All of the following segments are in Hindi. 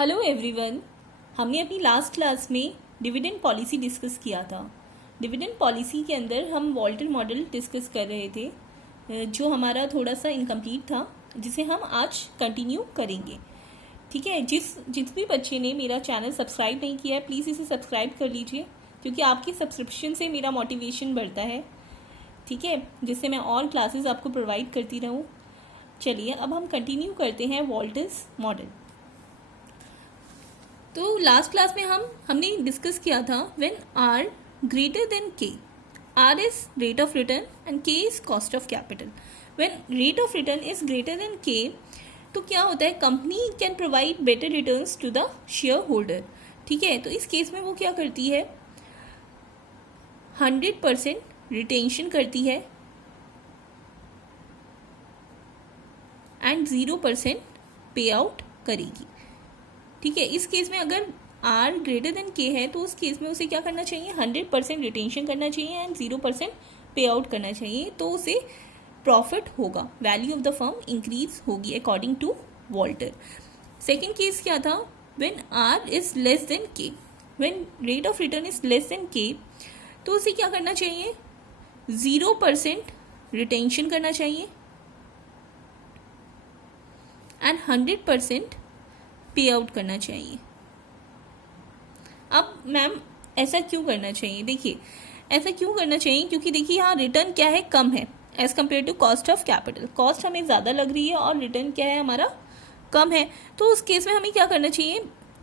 Hello everyone. हमने अपनी लास्ट क्लास में डिविडेंड पॉलिसी डिस्कस किया था। डिविडेंड पॉलिसी के अंदर हम वॉल्टर मॉडल डिस्कस कर रहे थे जो हमारा थोड़ा सा इनकम्प्लीट था, जिसे हम आज कंटिन्यू करेंगे। ठीक है, जिस भी बच्चे ने मेरा चैनल सब्सक्राइब नहीं किया है प्लीज़ इसे सब्सक्राइब कर लीजिए, क्योंकि आपकी सब्सक्रिप्शन से मेरा मोटिवेशन बढ़ता है। ठीक है, जिससे मैं और क्लासेस आपको प्रोवाइड करती रहूँ। चलिए अब हम कंटिन्यू करते हैं वॉल्टर्स मॉडल। तो लास्ट क्लास में हमने डिस्कस किया था when R greater than K, R is rate of return and K is cost of capital. When rate of return is greater than K तो क्या होता है, company can provide better returns to the shareholder. ठीक है, तो इस केस में वो क्या करती है, 100% रिटेंशन करती है एंड 0% पे आउट करेगी। ठीक है, इस केस में अगर आर ग्रेटर देन के है तो उस केस में उसे क्या करना चाहिए, 100% रिटेंशन करना चाहिए एंड 0% पे आउट करना चाहिए, तो उसे प्रॉफिट होगा, value of the firm increase होगी according to Walter. Second case क्या था, when R is less than K, when rate of return is less than K तो उसे क्या करना चाहिए, 0% रिटेंशन करना चाहिए एंड 100% पे आउट करना चाहिए। अब मैम ऐसा क्यों करना चाहिए, देखिए ऐसा क्यों करना चाहिए, क्योंकि देखिए यहाँ रिटर्न क्या है, कम है as compare to cost of capital. Cost हमें ज़्यादा लग रही है और रिटर्न क्या है हमारा, कम है। तो उस केस में हमें क्या करना चाहिए,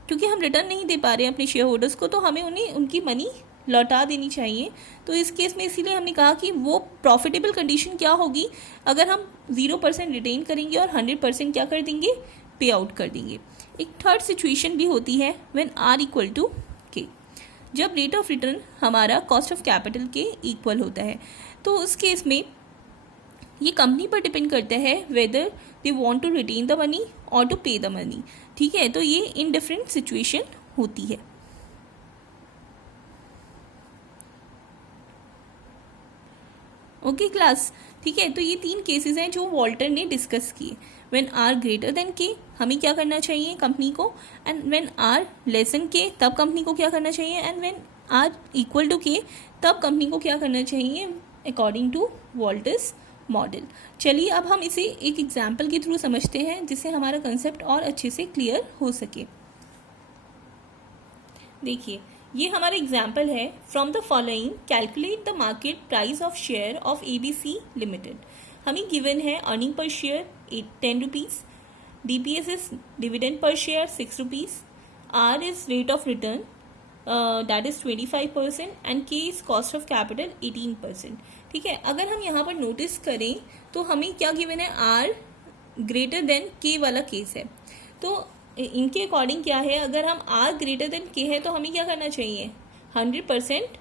क्योंकि हम रिटर्न नहीं दे पा रहे हैं अपने शेयर होल्डर्स को, तो हमें उन्हें उनकी मनी लौटा देनी चाहिए। तो इस केस में इसीलिए हमने कहा कि वो प्रॉफिटेबल कंडीशन क्या होगी, अगर हम 0% रिटेन करेंगे और 100% क्या कर देंगे, पे आउट कर देंगे। एक थर्ड सिचुएशन भी होती है व्हेन आर इक्वल टू के, जब रेट ऑफ रिटर्न हमारा कॉस्ट ऑफ कैपिटल के इक्वल होता है। तो उस केस में ये कंपनी पर डिपेंड करता है whether they want to retain the money और टू पे द मनी। ठीक है, तो ये इन डिफरेंट सिचुएशन होती है। ओके क्लास, ठीक है, तो ये 3 केसेस हैं जो वॉल्टर ने डिस्कस किए। व्हेन आर ग्रेटर देन के हमें क्या करना चाहिए कंपनी को, and when R less than K तब कंपनी को क्या करना चाहिए, and when R equal to K तब कंपनी को क्या करना चाहिए अकॉर्डिंग टू वॉल्टर्स मॉडल। चलिए अब हम इसे एक एग्जाम्पल के थ्रू समझते हैं, जिससे हमारा कंसेप्ट और अच्छे से क्लियर हो सके। देखिए ये हमारा एग्जाम्पल है, from the following calculate the market price of share of ABC limited. हमें गिवन है earning per share 10 rupees, DPS is dividend per share 6 rupees, R is rate of return that is 25% and K is cost of capital 18%। ठीक है, अगर हम यहाँ पर नोटिस करें तो हमें क्या गिवन है, R ग्रेटर देन K वाला केस है। तो इनके अकॉर्डिंग क्या है, अगर हम R ग्रेटर देन K है तो हमें क्या करना चाहिए, 100%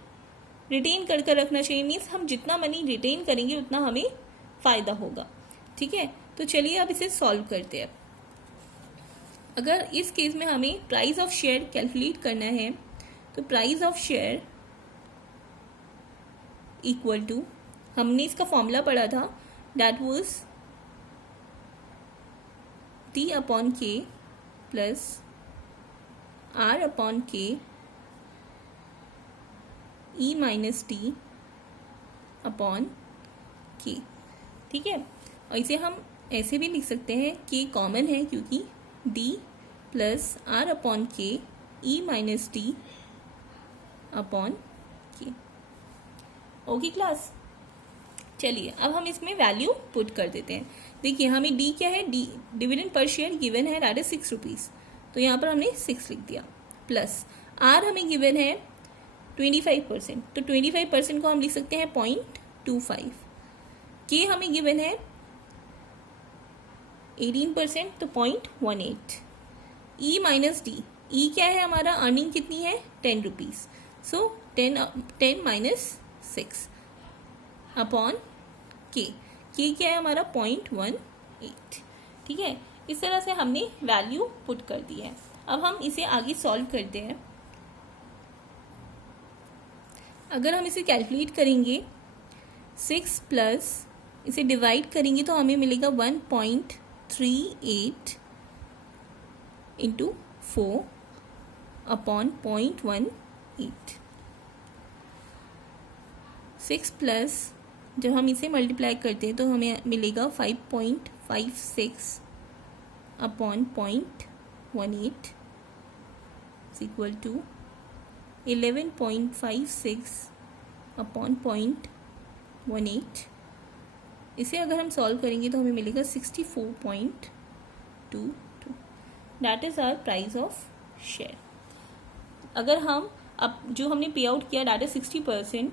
रिटेन कर रखना चाहिए। मीन्स हम जितना मनी रिटेन करेंगे उतना हमें फ़ायदा होगा। ठीक है, तो चलिए अब इसे सॉल्व करते हैं। अगर इस केस में हमें प्राइस ऑफ शेयर कैलकुलेट करना है तो price of share equal to, हमने इसका फॉर्मूला पढ़ा था, that was T upon K plus R upon K E minus T upon K। ठीक है, और इसे हम ऐसे भी लिख सकते हैं, K कॉमन है क्योंकि D plus R upon K E minus T upon K। Okay class, चलिए अब हम इसमें वैल्यू पुट कर देते हैं। देखिए हमें D क्या है, D dividend per share given है दैट इज 6 रुपीज़, तो यहाँ पर हमने 6 लिख दिया, प्लस R हमें गिवन है 25%, तो 25% को हम लिख सकते हैं 0.25। K हमें गिवन है 18%, तो 0.18। E माइनस D, E क्या है हमारा, अर्निंग कितनी है 10 रुपीज़, सो 10 माइनस 6 अपॉन K क्या है हमारा 0.18। ठीक है, इस तरह से हमने वैल्यू पुट कर दी है। अब हम इसे आगे सॉल्व करते हैं। अगर हम इसे कैलकुलेट करेंगे 6 प्लस इसे डिवाइड करेंगे तो हमें मिलेगा 1.38 इंटू 4 अपॉन 0.18। 6 प्लस जब हम इसे मल्टीप्लाई करते हैं तो हमें मिलेगा 5.56 upon 0.18 is equal to 11.56 upon 0.18। इसे अगर हम सॉल्व करेंगे तो हमें मिलेगा 64.22। That is our price of share. अगर हम अब जो हमने पे आउट किया दैट इज 60%,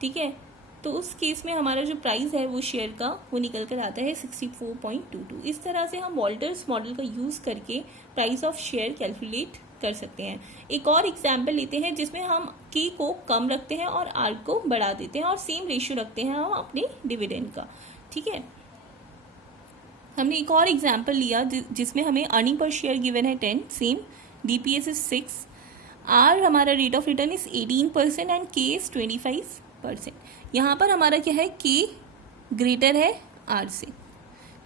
ठीक है, तो उस केस में हमारा जो प्राइस है वो शेयर का वो निकल कर आता है 64.22। इस तरह से हम वॉल्टर्स मॉडल का यूज़ करके प्राइस ऑफ शेयर कैलकुलेट कर सकते हैं। एक और एग्जाम्पल लेते हैं जिसमें हम के को कम रखते हैं और आर को बढ़ा देते हैं और सेम रेशियो रखते हैं हम अपने डिविडेंड का, ठीक है। हमने एक और एग्जाम्पल लिया जिसमें हमें अर्निंग पर शेयर गिवन है 10, सेम DPS इज 6, आर हमारा rate of return is 18% and K is 25%। यहाँ पर हमारा क्या है, के ग्रेटर है आर से,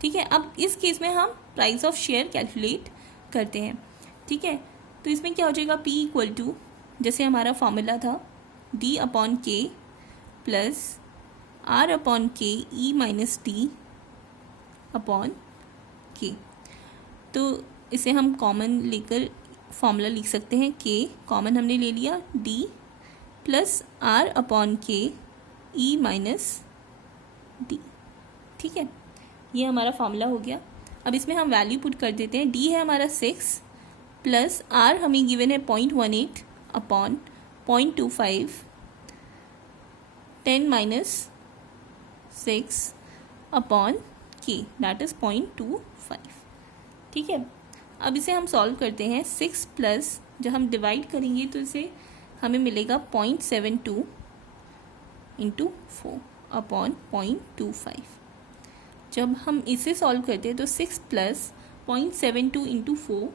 ठीक है। अब इस केस में हम प्राइस ऑफ शेयर कैलकुलेट करते हैं, ठीक है। तो इसमें क्या हो जाएगा, P इक्वल टू जैसे हमारा फॉर्मूला था D अपॉन के प्लस R अपॉन के E माइनस डी अपॉन के। तो इसे हम कॉमन लेकर फॉर्मूला लिख सकते हैं, के कॉमन हमने ले लिया, D प्लस R अपॉन के E माइनस डी, ठीक है। ये हमारा फॉर्मूला हो गया। अब इसमें हम वैल्यू पुट कर देते हैं। D है हमारा 6 प्लस R हमें गिवन है 0.18 अपॉन 0.25, 10 माइनस 6 अपॉन के दैट इज 0.25, ठीक है। अब इसे हम सॉल्व करते हैं। 6 प्लस जब हम डिवाइड करेंगे तो इसे हमें मिलेगा 0.72 इंटू 4 अपॉन 0.25। जब हम इसे सॉल्व करते हैं तो 6 plus 0.72 into 4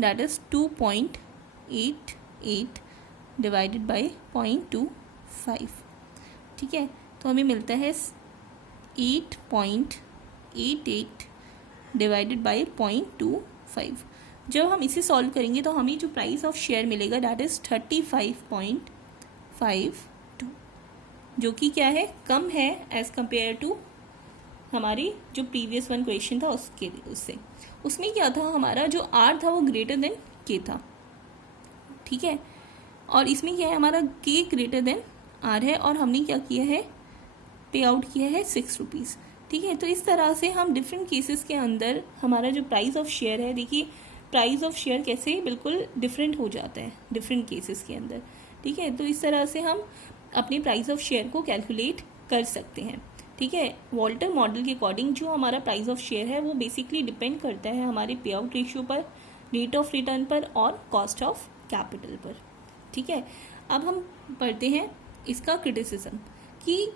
that is 2.88 divided by 0.25, ठीक है। तो हमें मिलता है 8.88 डिवाइडेड बाई 0.25। जब हम इसे सॉल्व करेंगे तो हमें जो प्राइस ऑफ शेयर मिलेगा दैट इज 35.52, जो कि क्या है, कम है एज कंपेयर टू हमारी जो प्रीवियस वन क्वेश्चन था उससे। उसमें क्या था, हमारा जो आर था वो ग्रेटर देन के था, ठीक है। और इसमें क्या है, हमारा के ग्रेटर देन आर है और हमने क्या किया है, पे आउट किया है 6 रुपीज़, ठीक है। तो इस तरह से हम डिफरेंट केसेस के अंदर हमारा जो प्राइस ऑफ शेयर है, देखिए प्राइस ऑफ शेयर कैसे बिल्कुल डिफरेंट हो जाता है डिफरेंट केसेस के अंदर, ठीक है। तो इस तरह से हम अपने प्राइस ऑफ शेयर को कैलकुलेट कर सकते हैं, ठीक है। वॉल्टर मॉडल के अकॉर्डिंग जो हमारा प्राइस ऑफ शेयर है वो बेसिकली डिपेंड करता है हमारे पे आउट रेशियो पर, रेट ऑफ रिटर्न पर और कॉस्ट ऑफ कैपिटल पर, ठीक है। अब हम पढ़ते हैं इसका क्रिटिसिज्म कि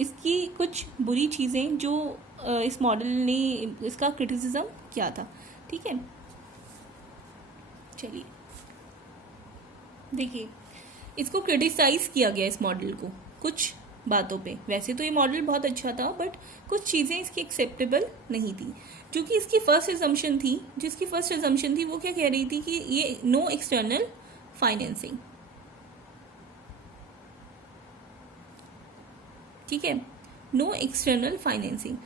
इसकी कुछ बुरी चीज़ें जो इस मॉडल ने, इसका क्रिटिसिज्म क्या था, ठीक है। चलिए देखिए, इसको क्रिटिसाइज किया गया इस मॉडल को कुछ बातों पे। वैसे तो ये मॉडल बहुत अच्छा था बट कुछ चीज़ें इसकी एक्सेप्टेबल नहीं थी। जो कि इसकी फर्स्ट एजम्पशन थी, जिसकी फर्स्ट एजम्पशन थी वो क्या कह रही थी कि ये नो एक्सटर्नल फाइनेंसिंग, ठीक है, नो एक्सटर्नल फाइनेंसिंग।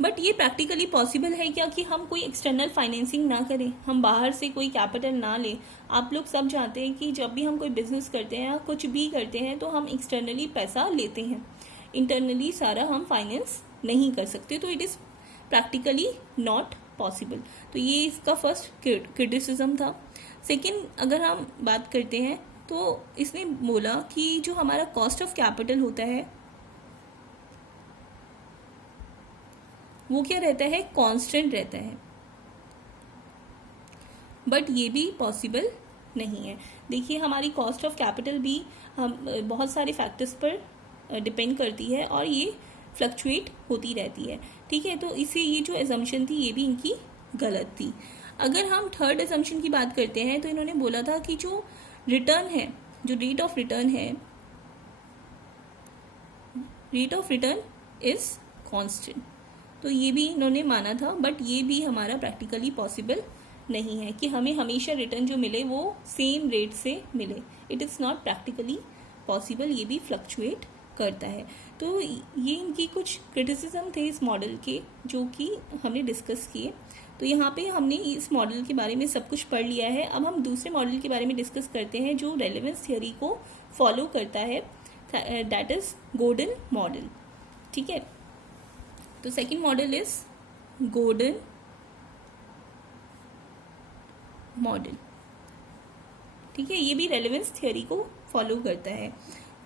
बट ये प्रैक्टिकली पॉसिबल है क्या कि हम कोई एक्सटर्नल फाइनेंसिंग ना करें, हम बाहर से कोई कैपिटल ना लें। आप लोग सब जानते हैं कि जब भी हम कोई बिजनेस करते हैं या कुछ भी करते हैं तो हम एक्सटर्नली पैसा लेते हैं, इंटरनली सारा हम फाइनेंस नहीं कर सकते, तो it is practically not possible. तो ये इसका फर्स्ट क्रिटिसिज्म था। सेकेंड, अगर हम बात करते हैं तो इसने बोला कि जो हमारा कॉस्ट ऑफ कैपिटल होता है वो क्या रहता है, कांस्टेंट रहता है, बट ये भी पॉसिबल नहीं है। देखिए हमारी कॉस्ट ऑफ कैपिटल भी हम बहुत सारे फैक्टर्स पर डिपेंड करती है और ये फ्लक्चुएट होती रहती है, ठीक है। तो इसे ये जो एजम्पशन थी ये भी इनकी गलत थी। अगर हम थर्ड एजम्पशन की बात करते हैं तो इन्होंने बोला था कि जो रिटर्न है, जो रेट ऑफ रिटर्न है, rate of return is constant. तो ये भी इन्होंने माना था बट ये भी हमारा प्रैक्टिकली पॉसिबल नहीं है कि हमें हमेशा रिटर्न जो मिले वो सेम रेट से मिले. It is not practically possible. ये भी फ्लक्चुएट करता है. तो ये इनकी कुछ क्रिटिसिज्म थे इस मॉडल के जो कि हमने डिस्कस किए. तो यहाँ पे हमने इस मॉडल के बारे में सब कुछ पढ़ लिया है. अब हम दूसरे मॉडल के बारे में डिस्कस करते हैं जो रेलेवेंस थियोरी को फॉलो करता है. That is Gordon model. ठीक है. तो second model is Gordon model. ठीक है. ये भी रेलेवेंस थियोरी को फॉलो करता है.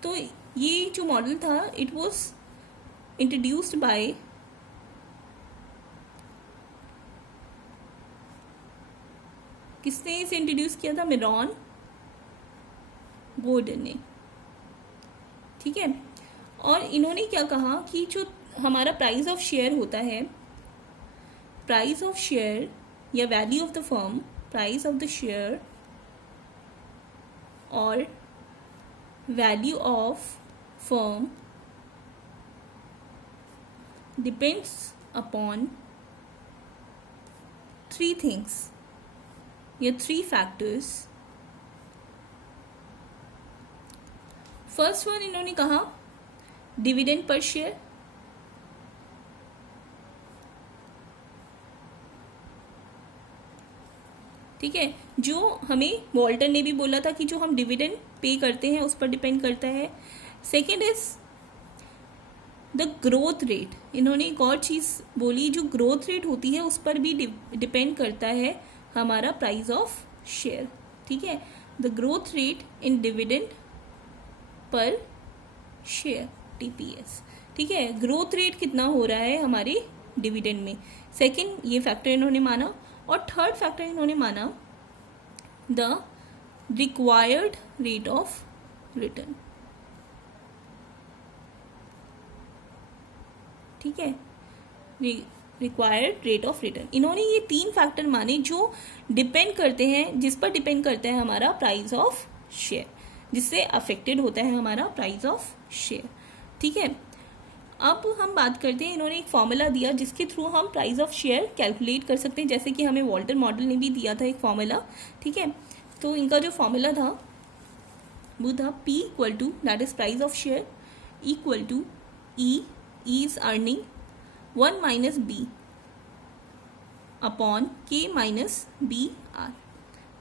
तो ये जो मॉडल था इट वाज इंट्रोड्यूस्ड बाय किसने इसे इंट्रोड्यूस किया था? मिरॉन गॉर्डन ने. ठीक है. और इन्होंने क्या कहा कि जो हमारा प्राइस ऑफ शेयर होता है, प्राइस ऑफ शेयर या value of the firm, price of the share और value of firm depends upon three things या थ्री फैक्टर्स. फर्स्ट वन इन्होंने कहा डिविडेंड पर शेयर. ठीक है. जो हमें वॉल्टर ने भी बोला था कि जो हम डिविडेंड पे करते हैं उस पर डिपेंड करता है. Second is the growth rate. इन्होंने एक और चीज बोली, जो ग्रोथ रेट होती है उस पर भी डिपेंड करता है हमारा प्राइस ऑफ शेयर. ठीक है. The growth rate in dividend per share, TPS. ठीक है. ग्रोथ रेट कितना हो रहा है हमारे डिविडेंड में. सेकंड ये फैक्टर इन्होंने माना. और थर्ड फैक्टर इन्होंने माना the required rate of return. ठीक है. Required rate of return. इन्होंने ये तीन फैक्टर माने जो डिपेंड करते हैं, जिस पर डिपेंड करता है हमारा प्राइस ऑफ शेयर, जिससे अफेक्टेड होता है हमारा प्राइस ऑफ शेयर. ठीक है. अब हम बात करते हैं, इन्होंने एक फॉर्मूला दिया जिसके थ्रू हम प्राइस ऑफ शेयर कैलकुलेट कर सकते हैं, जैसे कि हमें वॉल्टर मॉडल ने भी दिया था एक फॉर्मूला. ठीक है. तो इनका जो फॉर्मूला था वो था P equal to that is price of share equal to E is earning 1 minus B upon K minus B R.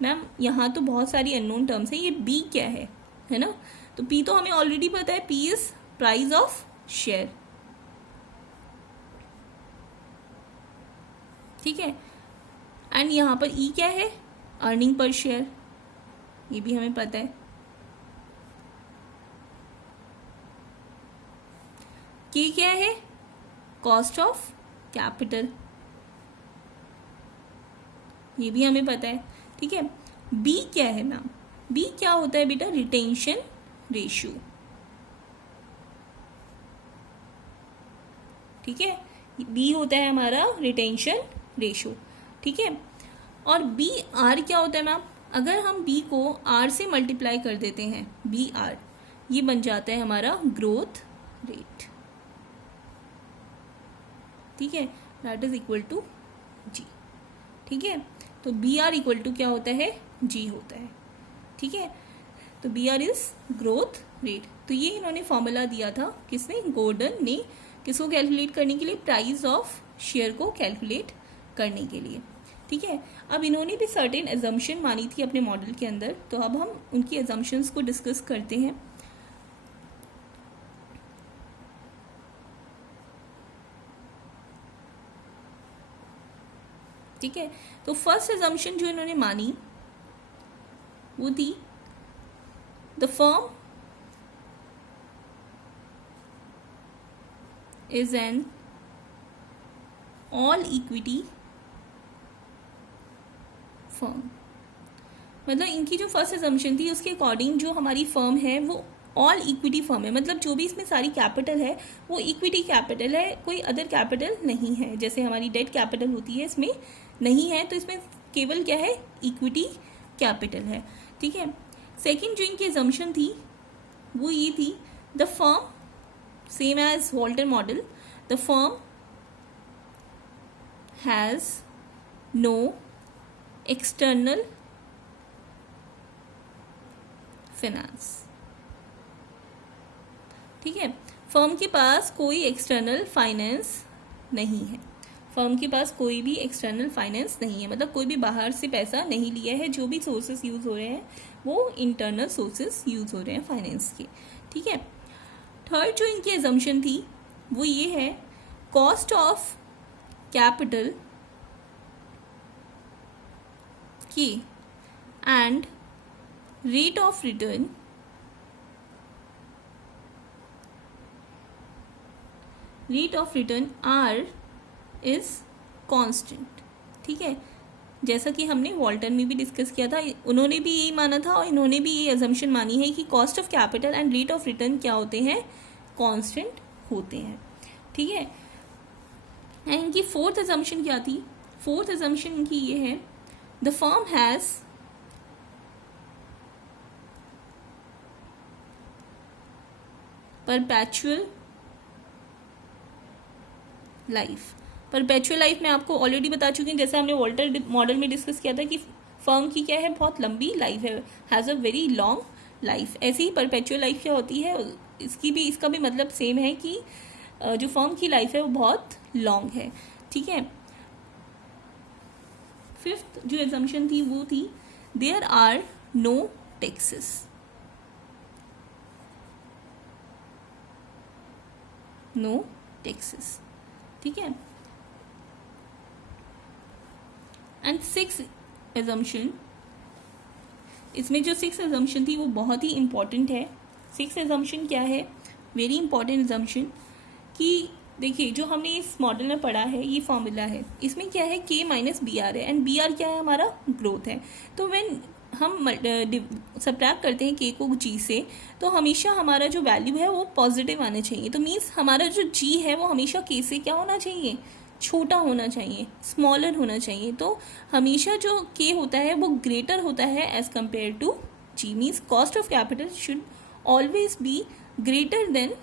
Ma'am यहाँ तो बहुत सारी अननोन टर्म्स है. ये B क्या है ना. तो P तो हमें ऑलरेडी पता है. P is price of share. ठीक है. एंड यहाँ पर E क्या है? Earning per share. ये भी हमें पता है. K क्या है? Cost of capital. ये भी हमें पता है. ठीक है. B क्या है मैम? B क्या होता है बेटा? Retention ratio. ठीक है. B होता है हमारा रिटेंशन रेशियो. ठीक है. और बी आर क्या होता है मैम? अगर हम B को R से मल्टीप्लाई कर देते हैं, BR, ये बन जाता है हमारा ग्रोथ रेट. ठीक है. That is equal to G. ठीक है. तो BR इक्वल टू क्या होता है? G होता है. ठीक है. तो BR इज ग्रोथ रेट. तो ये इन्होंने फॉर्मूला दिया था किसने? गॉर्डन ने. किसको कैलकुलेट करने के लिए? प्राइस ऑफ शेयर को कैलकुलेट करने के लिए. ठीक है. अब इन्होंने भी सर्टेन एजम्पशन मानी थी अपने मॉडल के अंदर. तो अब हम उनकी एजम्पशंस को डिस्कस करते हैं. ठीक है. तो फर्स्ट एजम्पशन जो इन्होंने मानी वो थी the firm is an all equity firm. मतलब इनकी जो फर्स्ट एजम्पशन थी उसके अकॉर्डिंग जो हमारी फर्म है वो ऑल इक्विटी फर्म है. मतलब जो भी इसमें सारी कैपिटल है वो इक्विटी कैपिटल है, कोई अदर कैपिटल नहीं है. जैसे हमारी डेट कैपिटल होती है इसमें नहीं है, तो इसमें केवल क्या है? इक्विटी कैपिटल है. ठीक है. सेकंड जो इनकी एजम्पशन थी वो ये थी the firm, same as Walter model, the firm has no external finance. ठीक है, फर्म के पास कोई एक्सटर्नल फाइनेंस नहीं है, फर्म के पास कोई भी एक्सटर्नल फाइनेंस नहीं है, मतलब कोई भी बाहर से पैसा नहीं लिया है, जो भी सोर्सेस यूज हो रहे हैं वो इंटरनल सोर्सेस यूज हो रहे हैं फाइनेंस के। ठीक है, थर्ड जो इनकी एजम्पशन थी वो ये है, कॉस्ट ऑफ कैपिटल की and rate of return R is constant. ठीक है, जैसा कि हमने वॉल्टर में भी डिस्कस किया था, उन्होंने भी यही माना था और इन्होंने भी ये अजम्पशन मानी है कि cost of capital and rate of return क्या होते हैं, कांस्टेंट होते हैं। ठीक है, एंड इनकी फोर्थ अजम्पशन क्या थी, फोर्थ अजम्पशन इनकी ये है, the firm has perpetual life. Perpetual life मैं आपको ऑलरेडी बता चुकी हूँ, जैसे हमने वॉल्टर मॉडल में डिस्कस किया था कि फर्म की क्या है, बहुत लंबी लाइफ है, has a very long life. ऐसी ही परपेचुअल लाइफ क्या होती है, इसका भी मतलब सेम है कि जो फर्म की लाइफ है वो बहुत लॉन्ग है। ठीक है, फिफ्थ जो एजम्पशन थी वो थी, there are no taxes. No taxes. ठीक है, एंड सिक्स एजम्पशन, इसमें जो सिक्स एजम्पशन थी वो बहुत ही इंपॉर्टेंट है। सिक्स एजम्पशन क्या है, वेरी इंपॉर्टेंट एजम्पशन, कि देखिए जो हमने इस मॉडल में पढ़ा है ये फॉर्मूला है, इसमें क्या है k माइनस बी आर है, एंड बी आर क्या है, हमारा ग्रोथ है। तो व्हेन हम सब्ट्रैक्ट करते हैं k को g से, तो हमेशा हमारा जो वैल्यू है वो पॉजिटिव आना चाहिए। तो मीन्स हमारा जो g है वो हमेशा k से क्या होना चाहिए, छोटा होना चाहिए, स्मॉलर होना चाहिए। तो हमेशा जो k होता है वो ग्रेटर होता है as compare to g, means cost of capital should always be greater than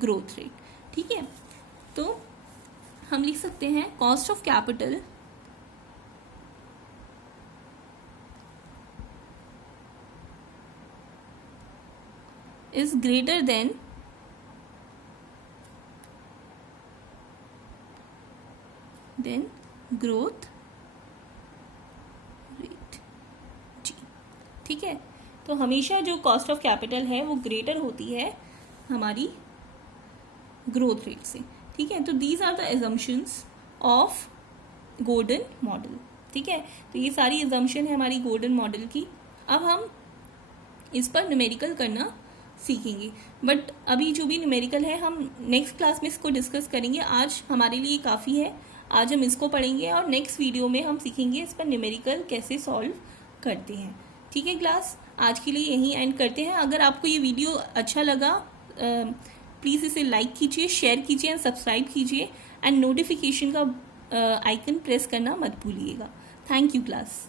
growth rate. ठीक है, तो हम लिख सकते हैं cost of capital is greater than growth rate g. ठीक है, तो हमेशा जो कॉस्ट ऑफ कैपिटल है वो ग्रेटर होती है हमारी ग्रोथ रेट से। ठीक है, तो these are the assumptions of golden model. ठीक है, तो ये सारी एजम्पशन है हमारी गोल्डन मॉडल की। अब हम इस पर न्यूमेरिकल करना सीखेंगे, बट अभी जो भी न्यूमेरिकल है हम नेक्स्ट क्लास में इसको डिस्कस करेंगे। आज हमारे लिए काफ़ी है, आज हम इसको पढ़ेंगे और नेक्स्ट वीडियो में हम सीखेंगे इस पर न्यूमेरिकल कैसे सॉल्व करते हैं। ठीक है क्लास, आज के लिए यहीं एंड करते हैं। अगर आपको ये वीडियो अच्छा लगा प्लीज़ इसे लाइक कीजिए, शेयर कीजिए एंड सब्सक्राइब कीजिए, एंड नोटिफिकेशन का आइकन प्रेस करना मत भूलिएगा। Thank you class.